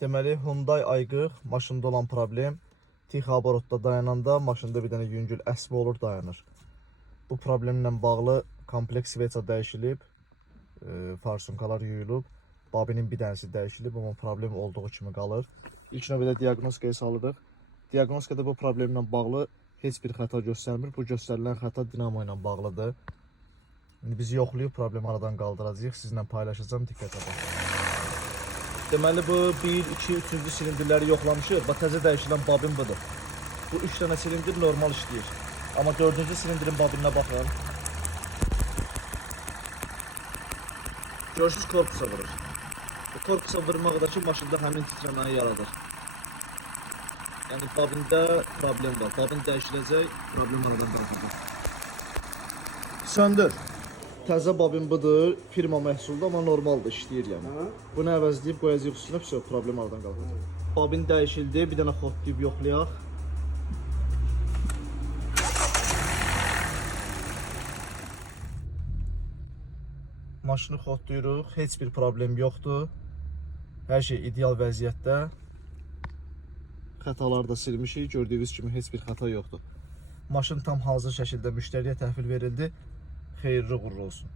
Deməli, Hyundai Ayqıq maşında olan problem tix aborotda dayananda maşında bir dənə yüngül əsmə olur, dayanır. Bu problemlə bağlı kompleks sveça dəyişilib, farsunkalar yuyulub, babinin bir dənəsi dəyişilib, amma problem olduğu kimi qalır. İlk növbədə diaqnostikaya salırıq. Diaqnostikada bu problemlə bağlı heç bir xəta göstərmir. Bu göstərilən xəta dinamo ilə bağlıdır. İndi biz yoxlayıb problemi aradan qaldıracağıq, sizlə paylaşacağım, diqqətə baxın. Deməli, bu 1, 2, 3-cü silindirləri yoxlamışıq. Bax, təzə dəyişilən babin budur. Bu 3 dənə silindir normal işləyir. Amma 4-cü silindirin babininə baxın. Görürsünüz, korpusa vurur. Bu korpusa vurmaqdakı maşında həmin titrəməni yaradır. Yəni, babində problem var. Babin dəyişiləcək, problem aradan qalxacaq. Söndür. Təzə babin budur, firma məhsulda, amma normaldır, işləyir yəni. Bunu əvəzləyib qoyacaq üstünə, pis problem aradan qalxacaq. Babin dəyişildi, bir dənə xotlayıb yoxlayaq. Maşını xotlayırıq, heç bir problem yoxdur. Hər şey ideal vəziyyətdə. Xətaları da silmişik, gördüyünüz kimi heç bir xəta yoxdur. Maşın tam hazır şəkildə müştəriyə təhvil verildi. Xeyirli uğurlu olsun.